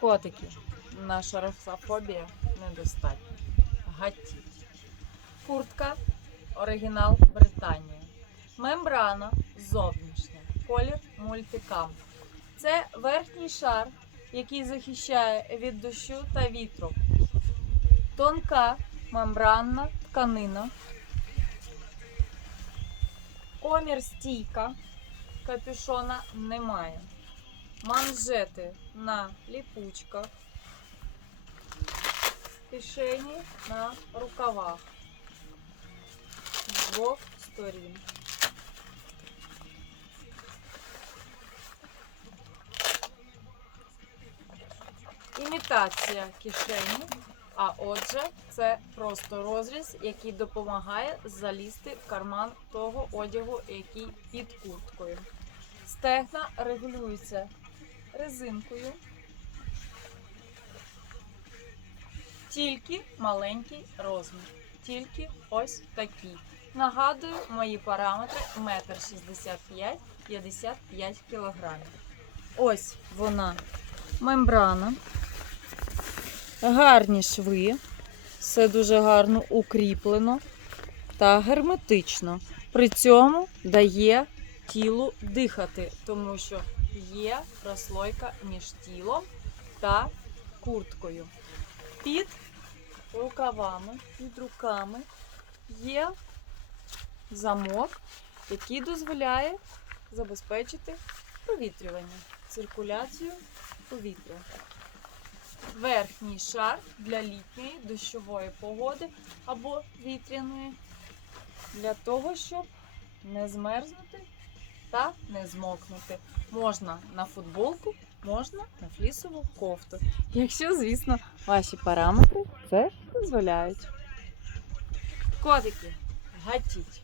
Котики. Наша русофобія недостатня. Гатіть. Куртка. Оригінал Британії. Мембрана зовнішня. Колір мультикам. Це верхній шар, який захищає від дощу та вітру. Тонка мембранна тканина. Комір стійка. Капюшона немає. Манжети на ліпучках. Кишені на рукавах. З двох сторін. Імітація кишені. А отже, це просто розріз, який допомагає залізти в карман того одягу, який під курткою. Стегна регулюються резинкою. Тільки маленький розмір. Тільки ось такий. Нагадую, мої параметри 1,65 55 кг. Ось вона мембрана. Гарні шви. Все дуже гарно укріплено та герметично. При цьому дає тілу дихати, тому що є прослойка між тілом та курткою. Під рукавами, під руками є замок, який дозволяє забезпечити провітрювання, циркуляцію повітря. Верхній шар для літньої дощової погоди або вітряної, для того, щоб не змерзнути та не змокнути. Можна на футболку, можна на флісову кофту. Якщо, звісно, ваші параметри це дозволяють. Котики, гатіть.